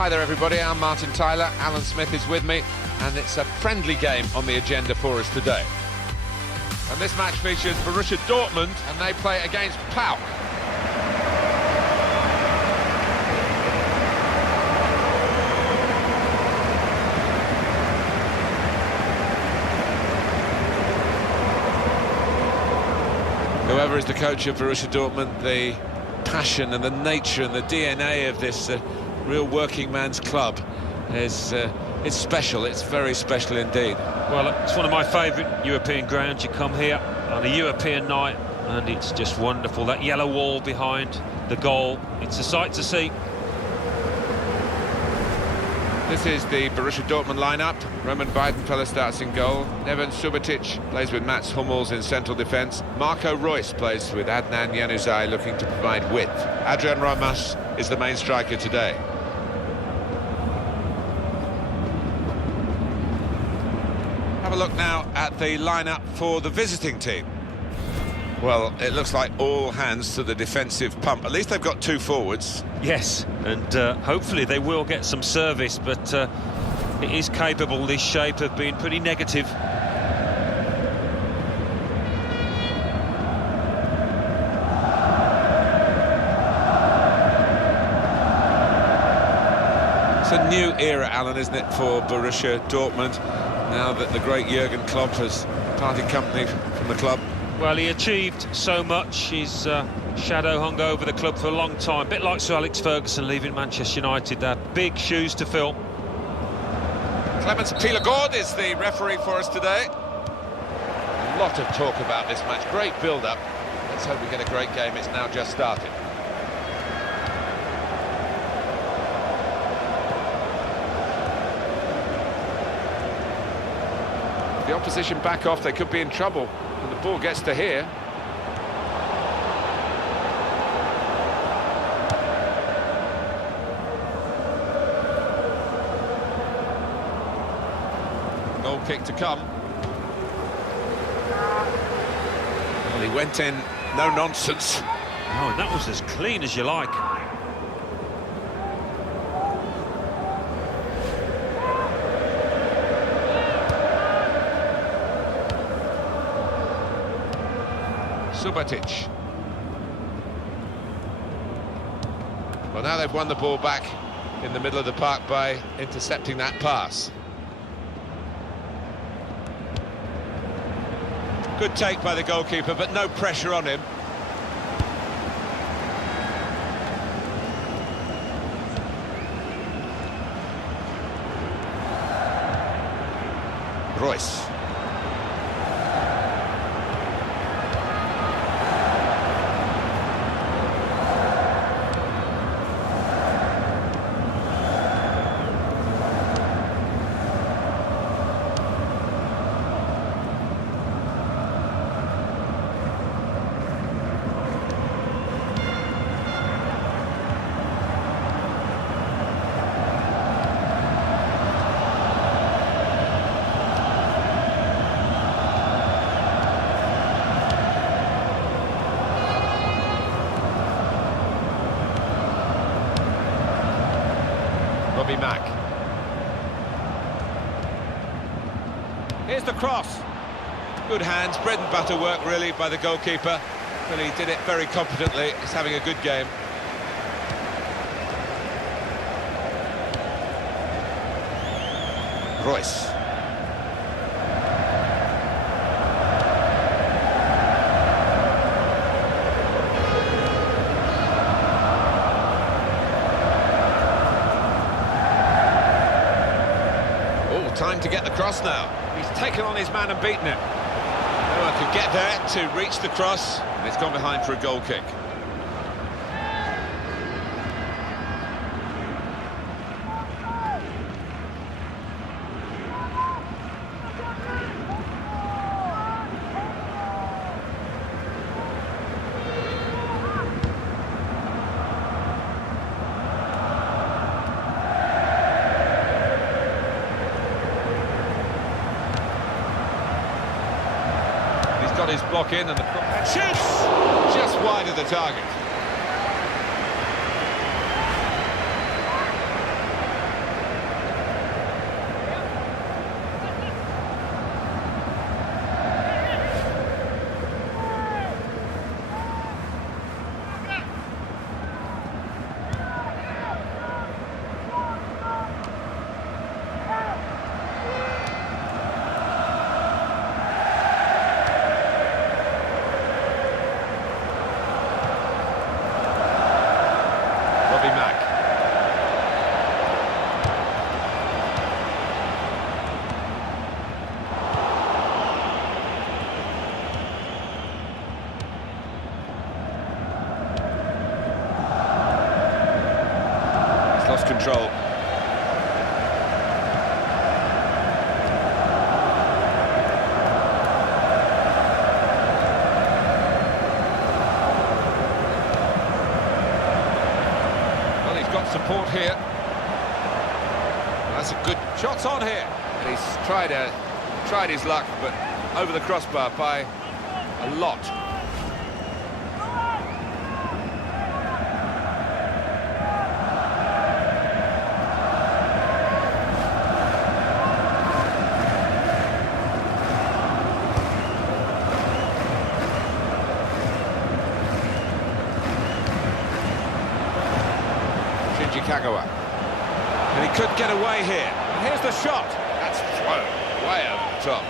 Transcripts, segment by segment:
Hi there everybody, I'm Martin Tyler, Alan Smith is with me, and it's a friendly game on the agenda for us today. And this match features Borussia Dortmund, and they play against PAOK. Whoever is the coach of Borussia Dortmund, the passion and the nature and the DNA of this real working man's club is it's special. It's very special indeed. Well, it's one of my favourite European grounds. You come here on a European night and it's just wonderful. That yellow wall behind the goal, it's a sight to see. This is the Borussia Dortmund lineup. Roman Weidenfeller starts in goal. Neven Subotic plays with Mats Hummels in central defence. Marco Reus plays with Adnan Januzaj looking to provide width. Adrian Ramos is the main striker today. Have a look now at the lineup for the visiting team. Well, it looks like all hands to the defensive pump. At least they've got two forwards. Yes, and hopefully they will get some service, but it is capable, this shape, of being pretty negative. It's a new era, Alan, isn't it, for Borussia Dortmund, now that the great Jurgen Klopp has parted company from the club. Well, he achieved so much. His shadow hung over the club for a long time. A bit like Sir Alex Ferguson leaving Manchester United. They're big shoes to fill. Clemens Pilegord is the referee for us today. A lot of talk about this match. Great build-up. Let's hope we get a great game. It's now just started. If the opposition back off, they could be in trouble. And the ball gets to here. Goal kick to come. Well, he went in, no nonsense. Oh, and that was as clean as you like. Subotic. Well, now they've won the ball back in the middle of the park by intercepting that pass. Good take by the goalkeeper, but no pressure on him. Reus. Mack. Here's the cross. Good hands, bread and butter work really by the goalkeeper, but he did it very competently. He's having a good game. Reus. Time to get the cross now. He's taken on his man and beaten him. No one could get there to reach the cross, and it's gone behind for a goal kick. Got his block in and shoots just wide of the target. lost control. Well, he's got support here. That's a good shot on here. And he's tried his luck, but over the crossbar by a lot. Kagawa. And he could get away here. And here's the shot. That's thrown way over the top.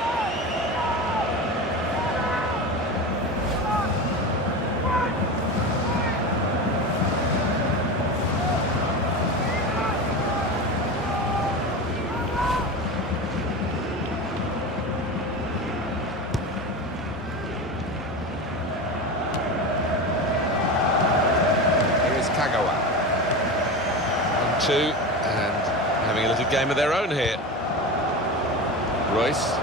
Here is Kagawa. Two, and having a little game of their own here. Royce.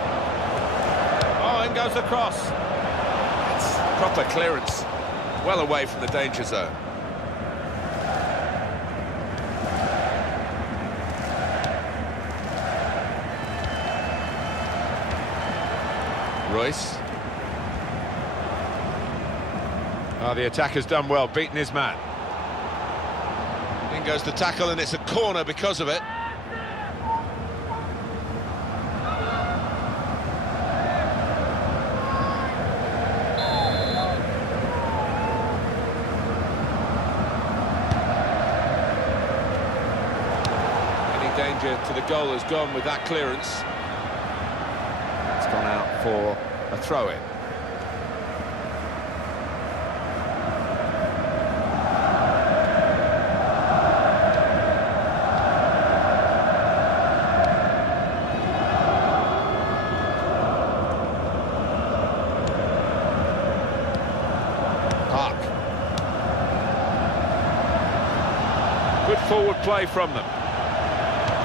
Oh, in goes the cross. It's proper clearance, well away from the danger zone. Royce. Oh, the attacker's done well, beaten his man. In goes the tackle, and it's a corner because of it. Any danger to the goal has gone with that clearance. It's gone out for a throw-in. Good forward play from them.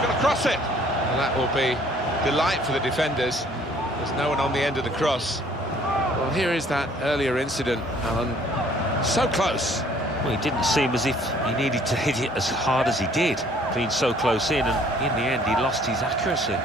Going to cross it. And that will be delight for the defenders. There's no one on the end of the cross. Well, here is that earlier incident, Alan. So close. Well, it didn't seem as if he needed to hit it as hard as he did, being so close in, and in the end he lost his accuracy.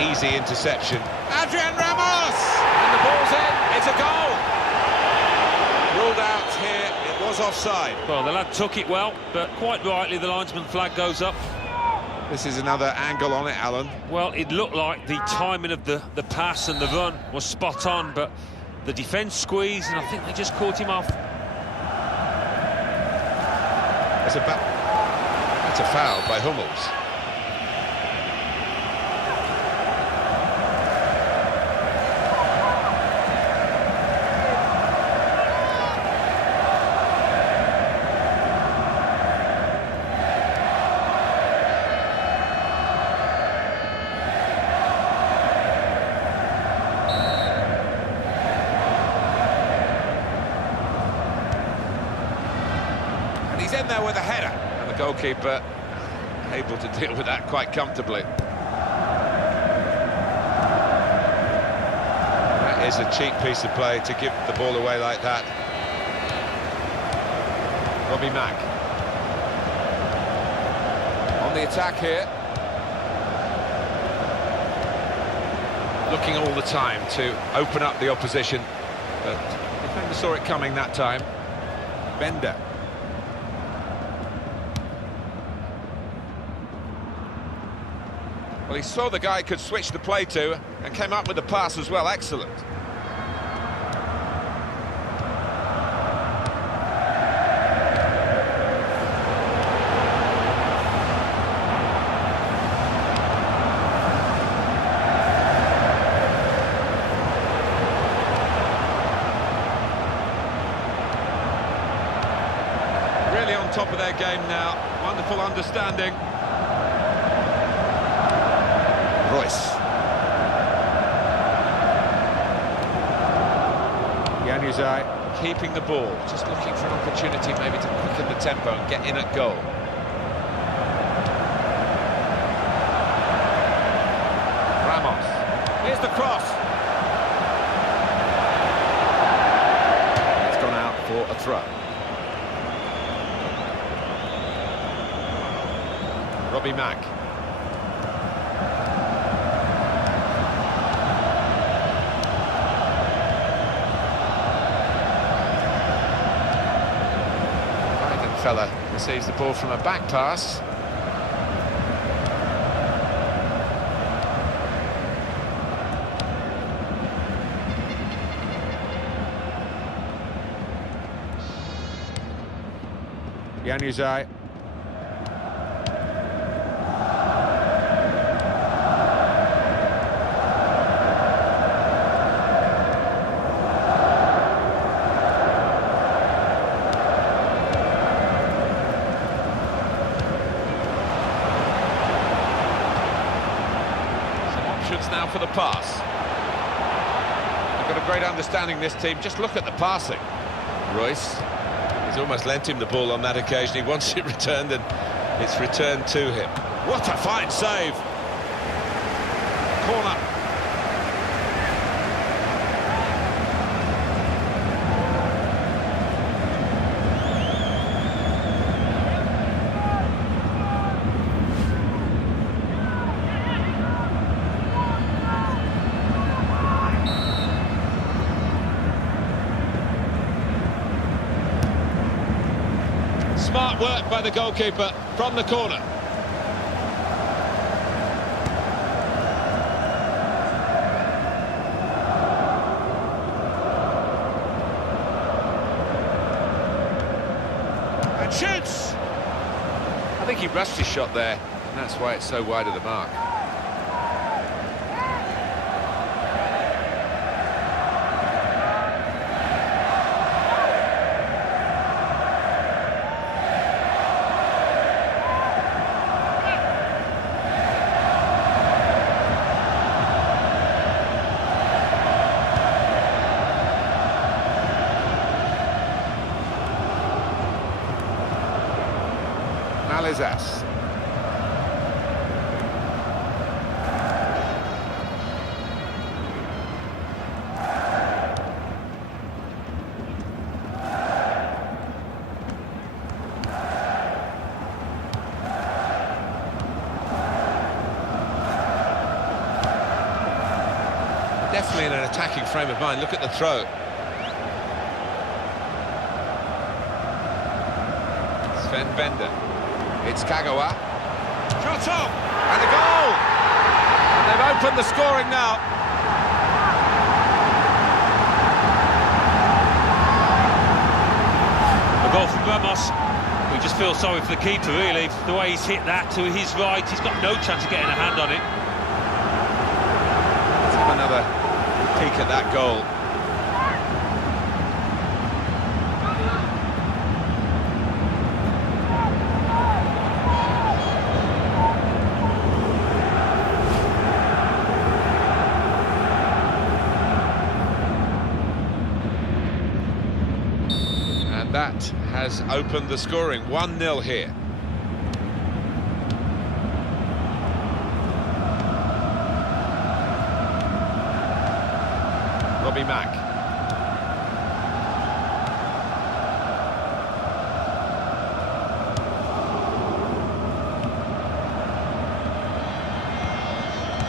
Easy interception. Adrian Ramos! And the ball's in. It's a goal. Ruled out here. It was offside. Well, the lad took it well, but quite rightly the linesman flag goes up. This is another angle on it, Alan. Well, it looked like the timing of the pass and the run was spot on, but the defence squeezed, and I think they just caught him off. That's a foul by Hummels. He's in there with a header, and the goalkeeper able to deal with that quite comfortably. That is a cheap piece of play to give the ball away like that. Robbie Mack on the attack here, looking all the time to open up the opposition, but the defender saw it coming that time. Bender. Well, he saw the guy could switch the play to and came up with the pass as well. Excellent. top of their game now. Wonderful understanding. Royce. Januzaj keeping the ball, just looking for an opportunity maybe to quicken the tempo and get in at goal. Ramos. Here's the cross. It's gone out for a throw. Robbie Mack. Fella receives the ball from a back pass. Januzaj. Now for the pass. They've got a great understanding, this team. Just look at the passing. Royce, he's almost lent him the ball on that occasion. He wants it returned, and it's returned to him. What a fine save! Corner. Smart work by the goalkeeper from the corner. And shoots! I think he rushed his shot there, and that's why it's so wide of the mark. Malizas. Definitely in an attacking frame of mind. Look at the throw. Sven Bender. It's Kagawa. Shot on! And a goal! And they've opened the scoring now. A goal from Ramos. We just feel sorry for the keeper, really. The way he's hit that to his right, he's got no chance of getting a hand on it. Let's have another peek at that goal. That has opened the scoring. 1-0 here. Robbie Mack.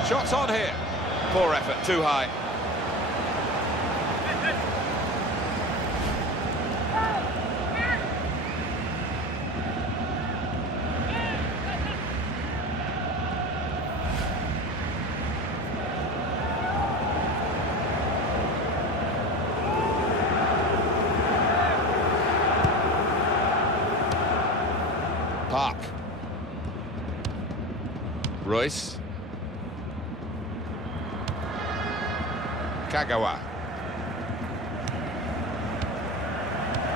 Shots on here. Poor effort, too high. Park. Royce. Kagawa.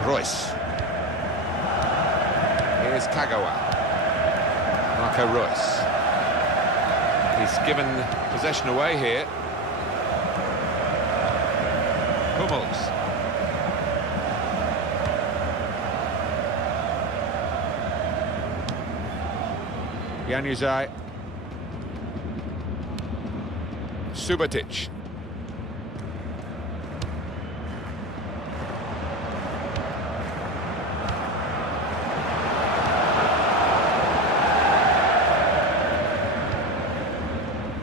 Royce. Here's Kagawa. Marco Reus. He's given possession away here. Hummels. Januzaj. Subotic.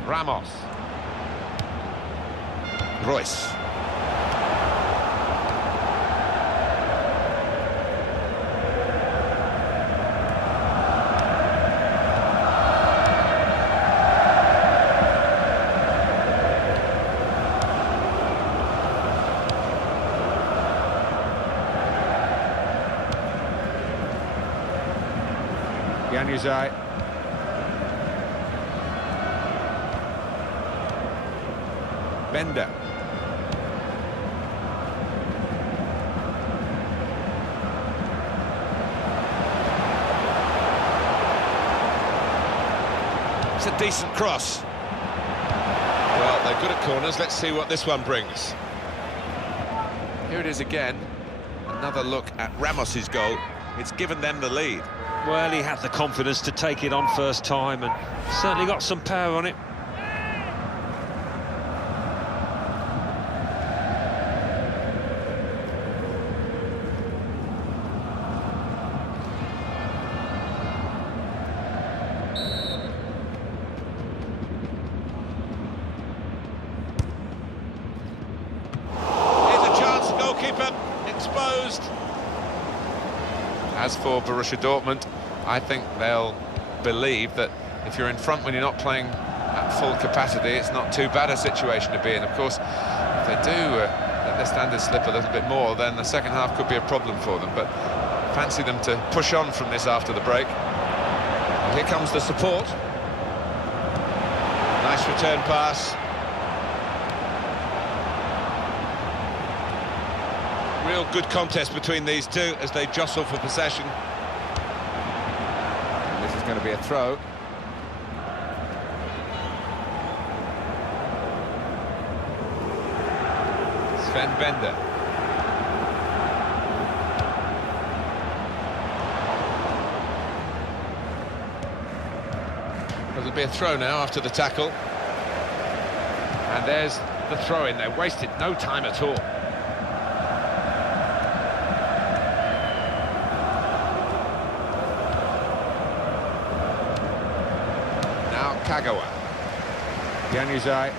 Ramos. Reus. Januzaj. Bender. It's a decent cross. Well, they're good at corners. Let's see what this one brings. Here it is again. Another look at Ramos's goal. It's given them the lead. Well, he had the confidence to take it on first time and certainly got some power on it. Here's a chance, goalkeeper exposed. As for Borussia Dortmund, I think they'll believe that if you're in front when you're not playing at full capacity, it's not too bad a situation to be in. Of course, if they do let their standards slip a little bit more, then the second half could be a problem for them. But fancy them to push on from this after the break. And here comes the support. Nice return pass. Real good contest between these two as they jostle for possession. And this is going to be a throw. Sven Bender. It'll be a throw now after the tackle. And there's the throw-in. They wasted no time at all. Kagawa. Januzaj.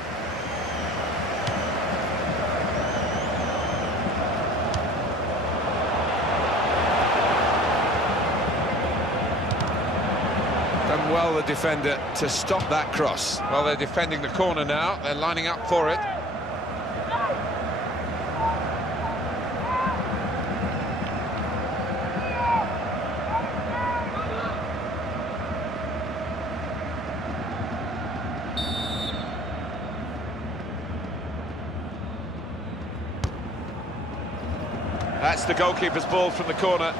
Done well, the defender, to stop that cross. Well, they're defending the corner now. They're lining up for it. That's the goalkeeper's ball from the corner.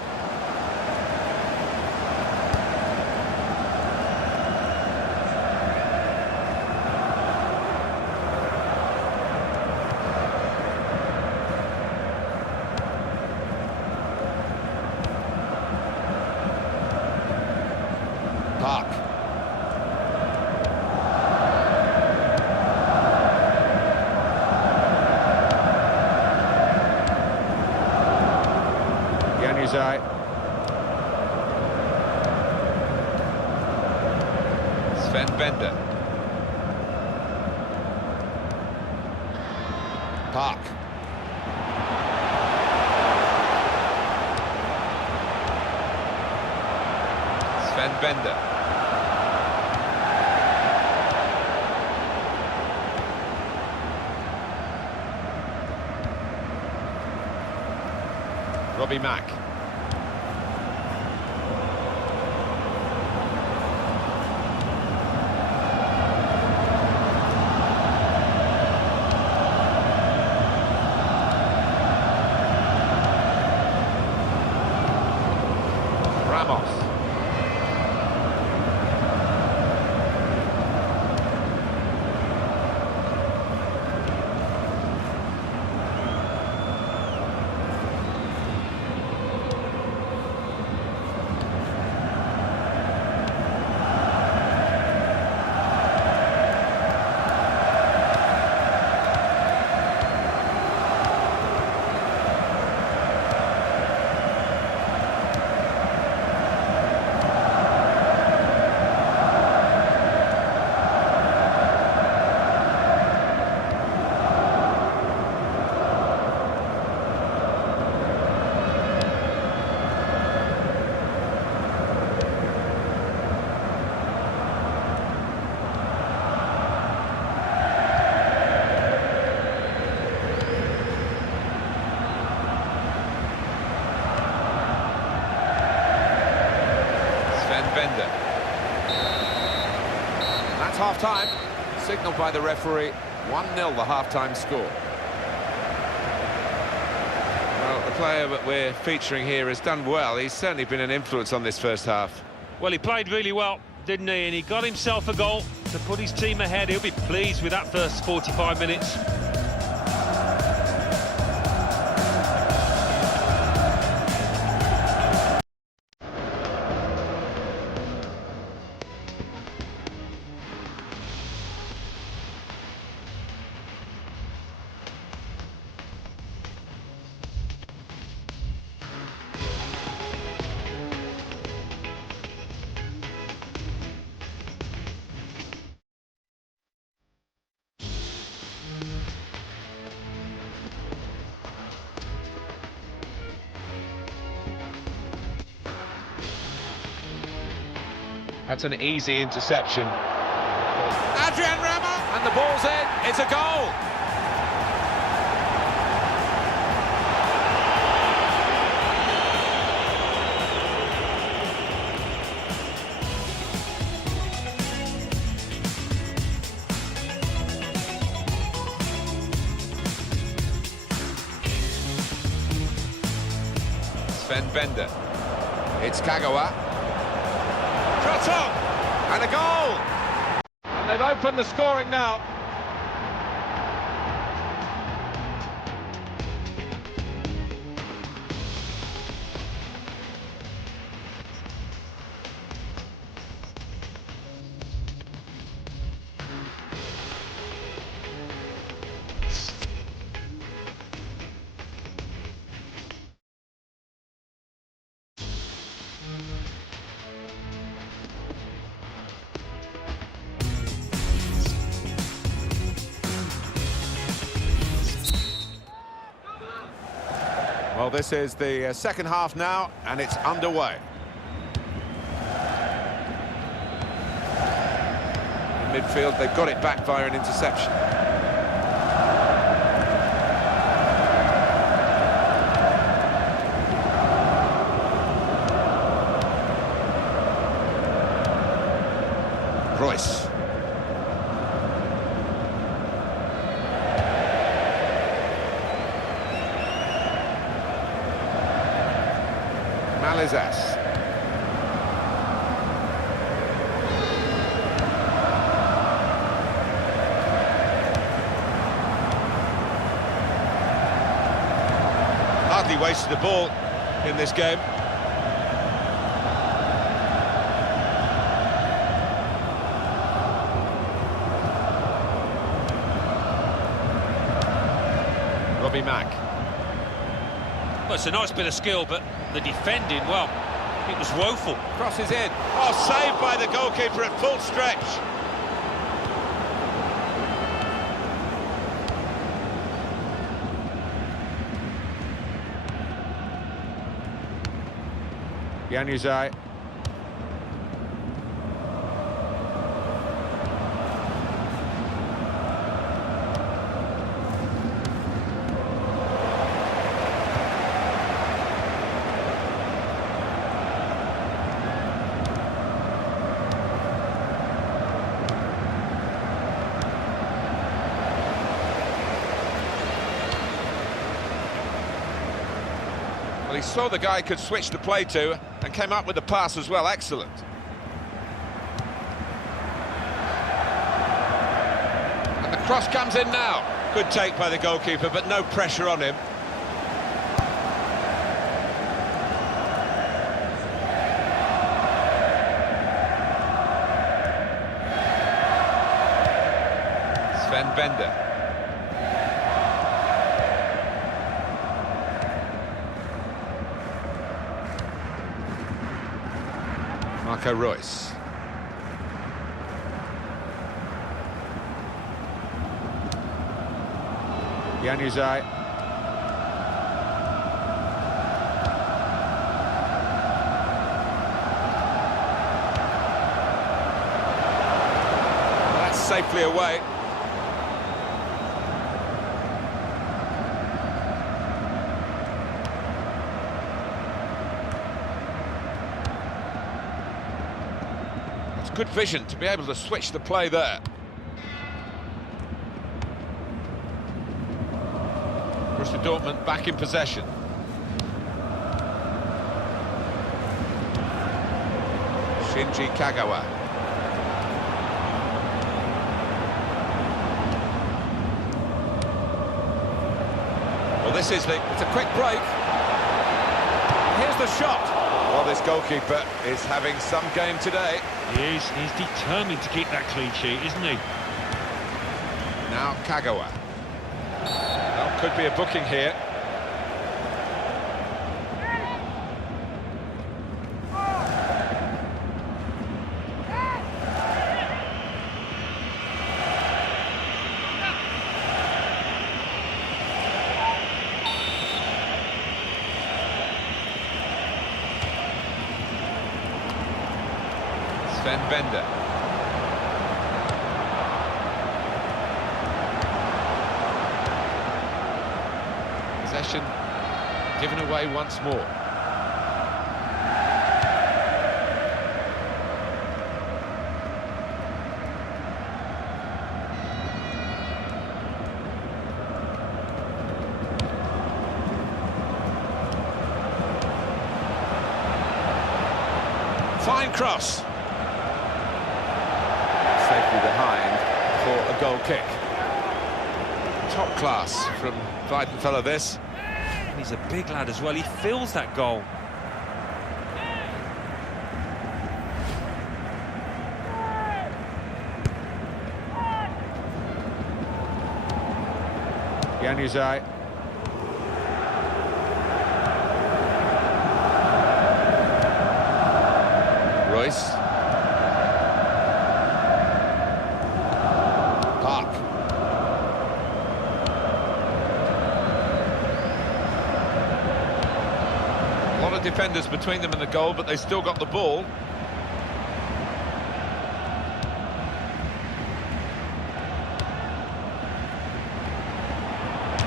PAOK. Januzaj. Sven Bender. PAOK. Sven Bender. Robbie Mack. Ramos. half-time, signalled by the referee, 1-0 the half-time score. Well, the player that we're featuring here has done well. He's certainly been an influence on this first half. Well, he played really well, didn't he? And he got himself a goal to put his team ahead. He'll be pleased with that first 45 minutes. That's an easy interception. Adrian Rama! And the ball's in. It's a goal! Sven Bender. It's Kagawa. Shot on! And a goal! And they've opened the scoring now. Well, this is the second half now, and it's underway. In midfield, they've got it back via an interception. Royce. Malizas. Hardly wasted the ball in this game. Robbie Mack. Well, it's a nice bit of skill, but the defending, well, it was woeful. Crosses in. Oh, saved by the goalkeeper at full stretch. Januzaj. Well, he saw the guy he could switch the play to and came up with the pass as well. Excellent. And the cross comes in now. Good take by the goalkeeper, but no pressure on him. Sven Bender. Marco Reus. Januzaj. That's safely away. good vision to be able to switch the play there. Borussia Dortmund back in possession. Shinji Kagawa. Well, it's a quick break. Here's the shot. Well, this goalkeeper is having some game today. He is. He's determined to keep that clean sheet, isn't he? Now Kagawa. Well, could be a booking here. Sven Bender. Possession given away once more. Fine cross. Safely behind for a goal kick. Top class from Weidenfeller, this. He's a big lad as well. He feels that goal. Januzaj. Royce. Defenders between them and the goal, but they still got the ball.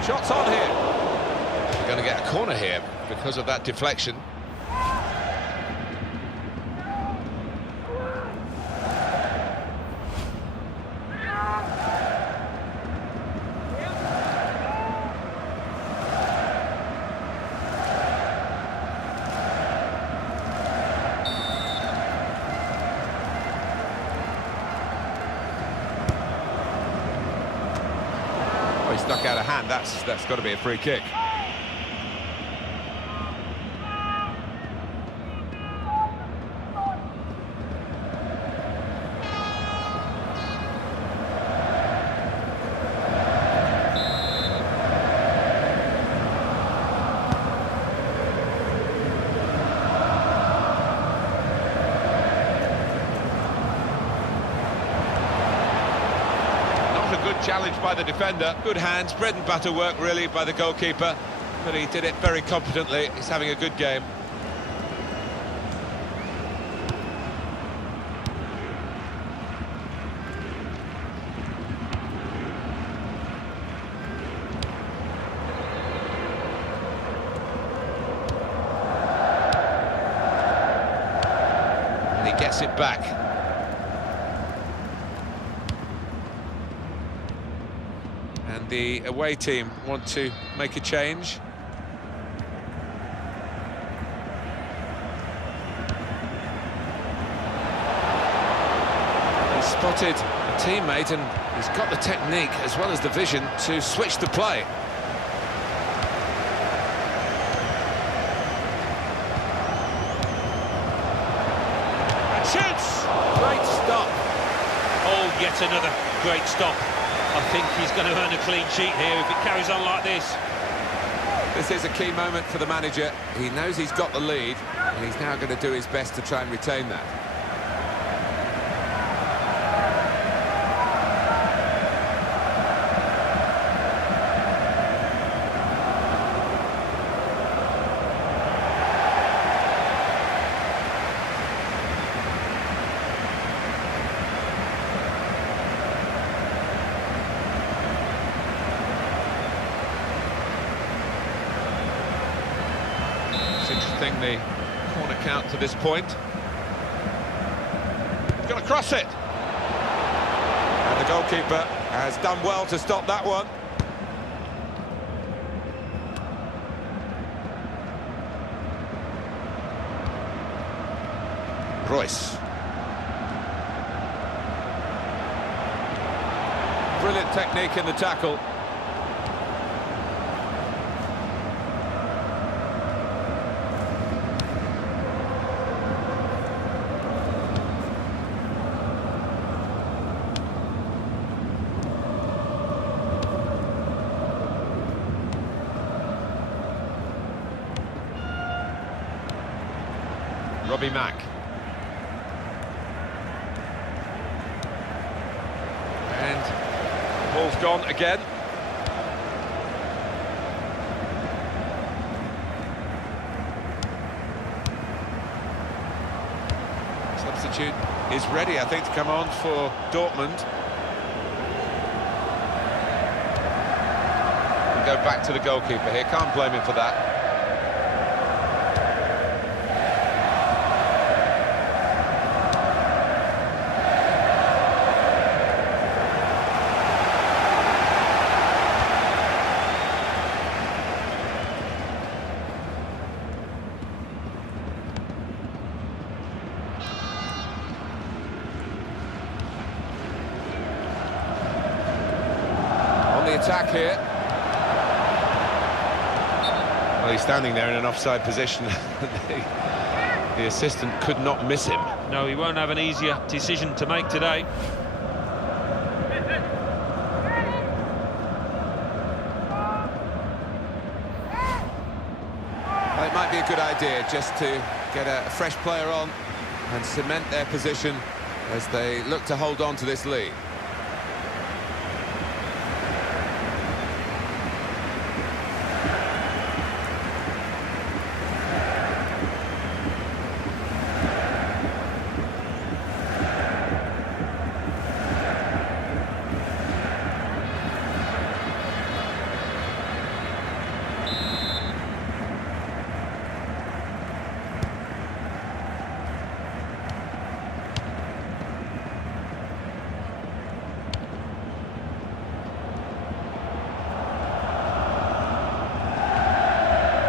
Shots on here. They're going to get a corner here because of that deflection. He stuck out a hand. That's got to be a free kick. Challenged by the defender. Good hands, bread and butter work really by the goalkeeper, but he did it very competently. He's having a good game. And he gets it back. And the away team want to make a change. He's spotted a teammate and he's got the technique as well as the vision to switch the play. And shoots! Great stop. Oh, yet another great stop. I think he's going to earn a clean sheet here if it carries on like this. This is a key moment for the manager. He knows he's got the lead, and he's now going to do his best to try and retain that. It's interesting, the corner count to this point. Got to cross it. And the goalkeeper has done well to stop that one. Royce. Brilliant technique in the tackle. Robbie Mack. And the ball's gone again. Substitute is ready, I think, to come on for Dortmund. We go back to the goalkeeper here, can't blame him for that. Attack here. Well, he's standing there in an offside position. The assistant could not miss him. No, he won't have an easier decision to make today. Well, it might be a good idea just to get a fresh player on and cement their position as they look to hold on to this lead.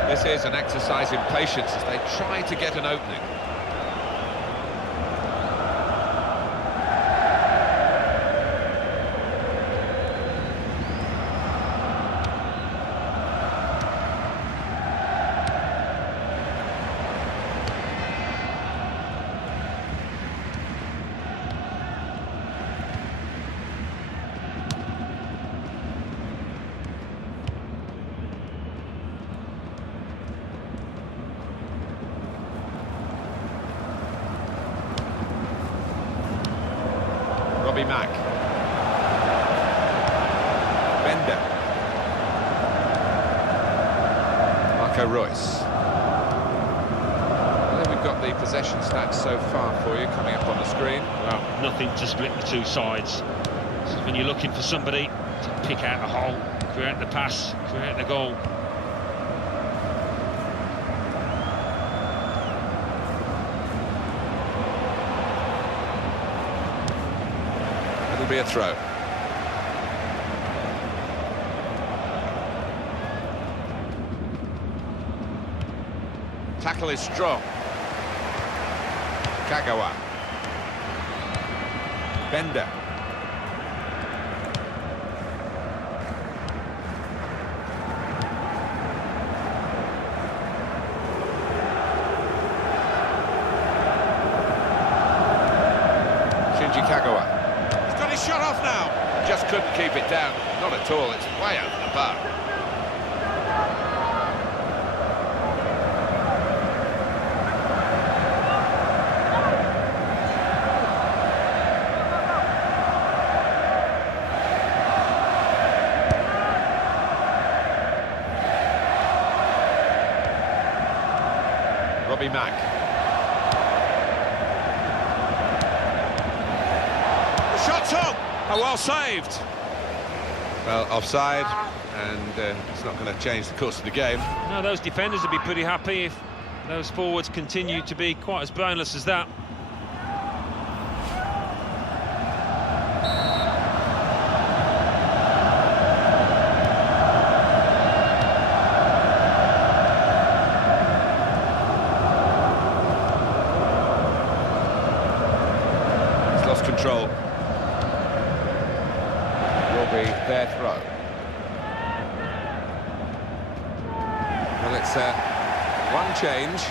This is an exercise in patience as they try to get an opening. Robbie Mack. Bender. Marco Royce. Well, then we've got the possession stats so far for you coming up on the screen. Well, nothing to split the two sides. This is when you're looking for somebody to pick out a hole, create the pass, create the goal. It'll be a throw. Tackle is strong. Kagawa. Bender. Shinji Kagawa. Shot off now. Just couldn't keep it down. Not at all. It's way over the bar. Robbie Mack. Shot's on! Oh, well saved. Well, offside, and it's not going to change the course of the game. No, those defenders would be pretty happy if those forwards continue to be quite as boneless as that. Well, it's one change,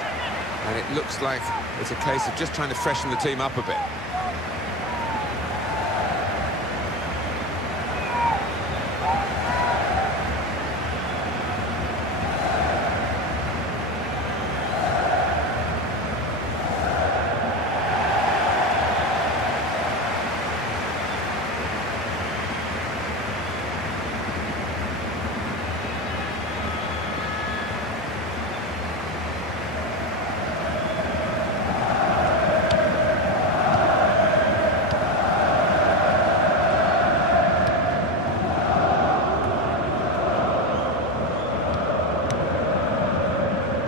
and it looks like it's a case of just trying to freshen the team up a bit.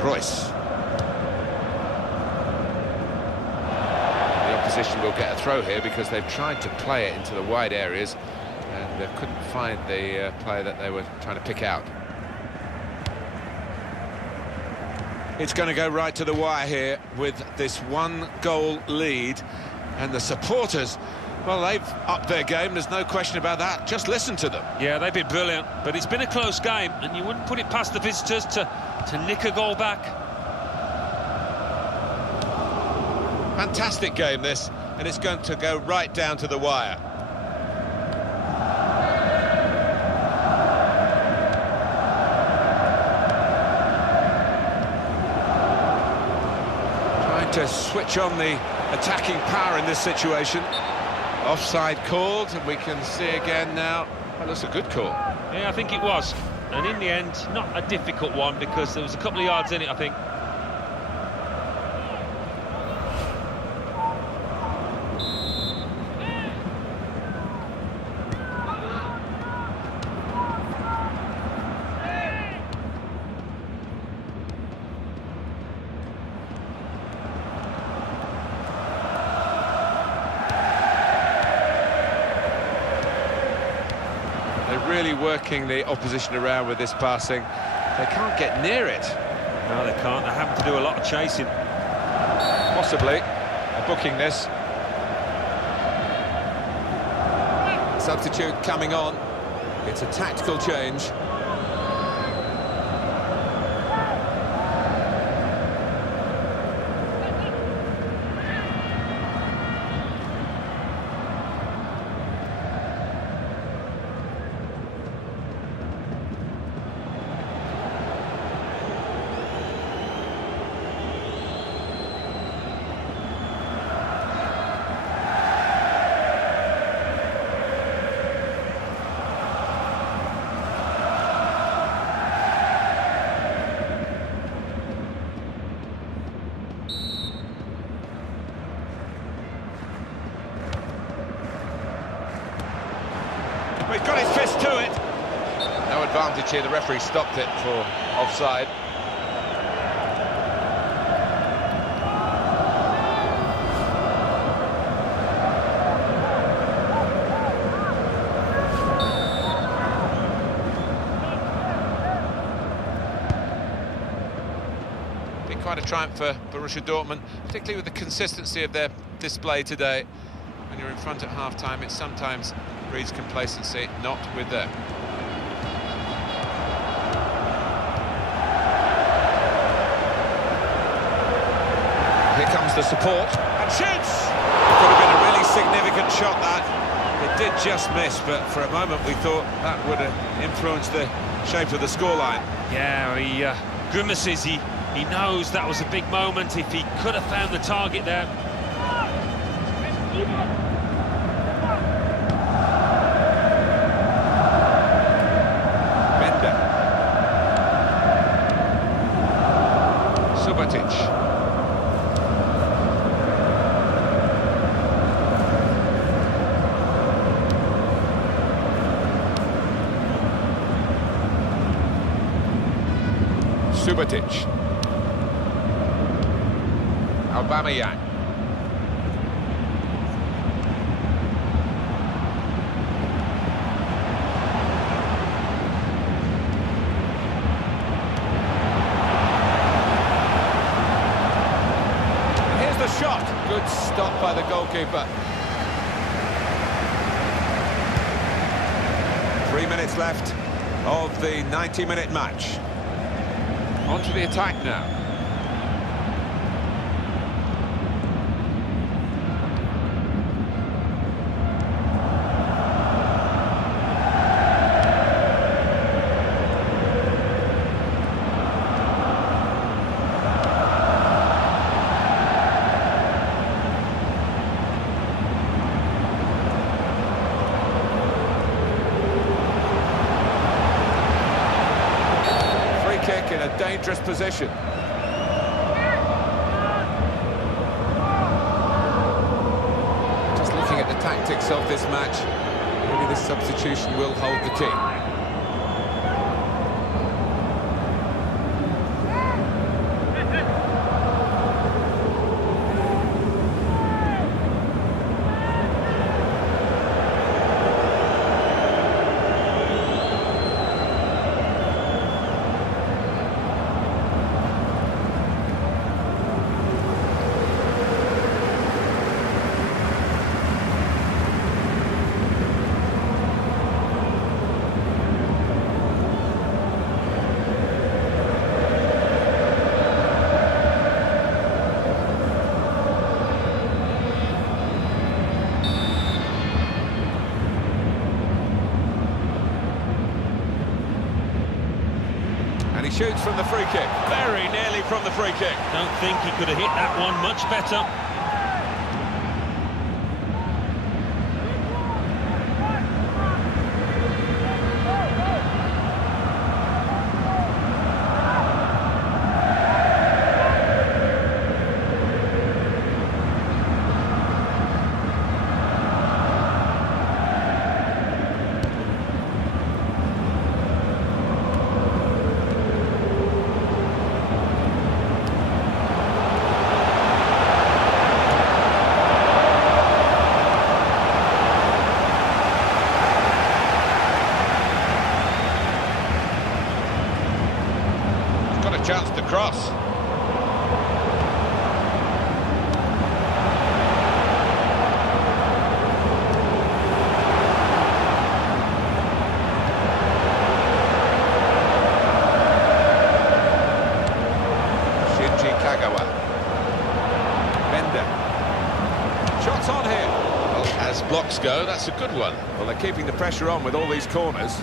Royce. The opposition will get a throw here because they've tried to play it into the wide areas and they couldn't find the player that they were trying to pick out. It's going to go right to the wire here with this one-goal lead, and the supporters, well, they've upped their game, there's no question about that. Just listen to them. Yeah, they've been brilliant, but it's been a close game, and you wouldn't put it past the visitors to nick a goal back. Fantastic game, this, and it's going to go right down to the wire. Trying to switch on the attacking power in this situation. Offside called, and we can see again now. Well, that's a good call. Yeah, I think it was. And in the end, not a difficult one because there was a couple of yards in it, I think. Really working the opposition around with this passing. They can't get near it. No, they can't. They're having to do a lot of chasing. Possibly. They're booking this. Substitute coming on. It's a tactical change. He's got his fist to it. No advantage here, the referee stopped it for offside. Been quite a triumph for Borussia Dortmund, particularly with the consistency of their display today. When you're in front at half-time, it sometimes breeds complacency, not with them. Here comes the support, and shoots! Could have been a really significant shot, that. It did just miss, but for a moment we thought that would have influenced the shape of the scoreline. Yeah, he grimaces. He knows that was a big moment. If he could have found the target there. Subotic. Aubameyang. Here's the shot. Good stop by the goalkeeper. 3 minutes left of the 90-minute match. Onto the attack now. Kick in a dangerous position. Just looking at the tactics of this match, maybe this substitution will hold the key. He shoots from the free kick, very nearly from the free kick. Don't think he could have hit that one much better. Chance to cross. Shinji Kagawa. Bender. Shots on here. Well, as blocks go, that's a good one. Well, they're keeping the pressure on with all these corners.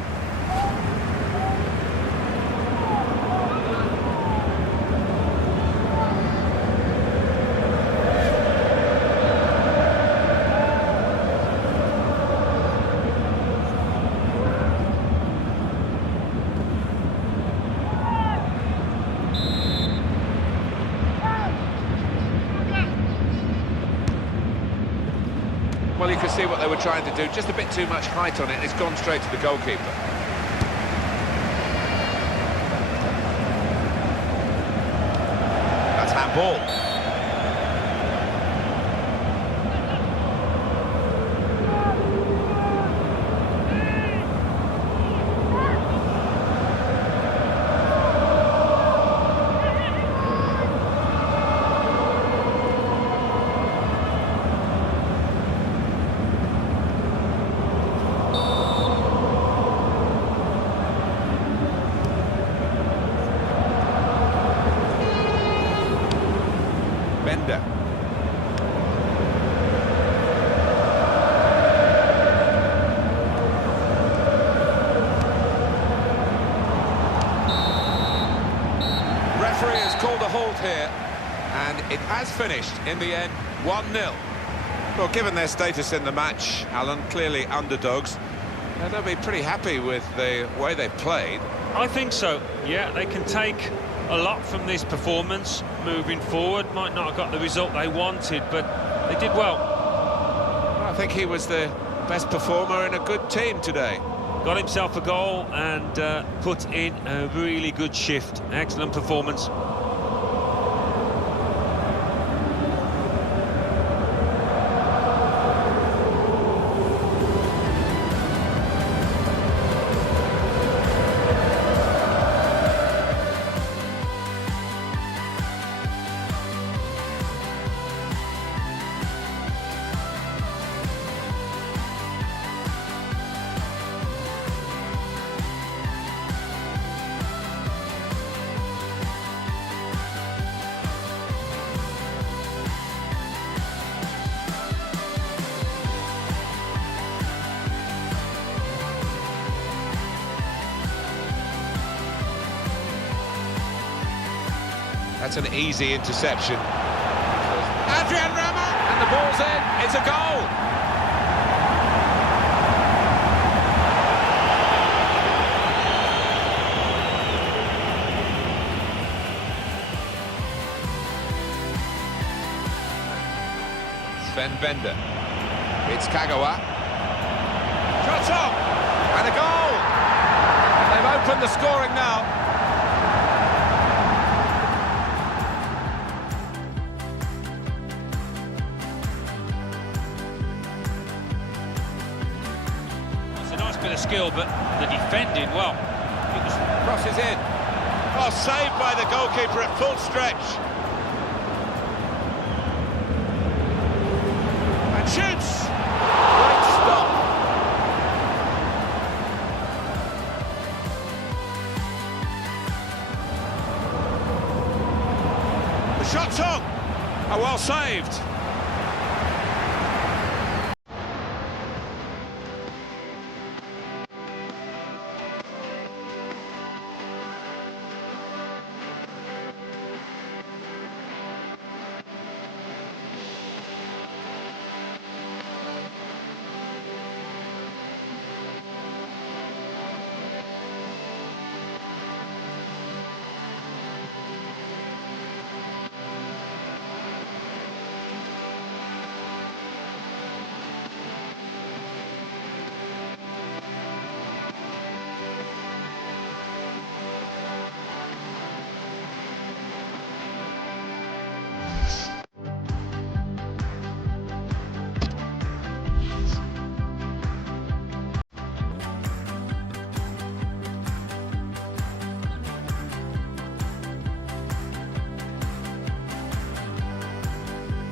Well, you can see what they were trying to do. Just a bit too much height on it. It's gone straight to the goalkeeper. That's handball. Bender. Referee has called a halt here, and it has finished in the end 1-0. Well, given their status in the match, Alan, clearly underdogs, they'll be pretty happy with the way they've played. I think so, yeah, they can take a lot from this performance moving forward. Might not have got the result they wanted, but they did well. I think he was the best performer in a good team today. Got himself a goal and put in a really good shift. Excellent performance. That's an easy interception. Adrian Rama! And the ball's in. It's a goal! Sven Bender. It's Kagawa. Shots up! And a goal! And they've opened the scoring now. It's a nice bit of skill, but the defending, well, it was... Crosses in. Oh, saved by the goalkeeper at full stretch. And shoots! Great stop. The shot's on. Oh, well saved.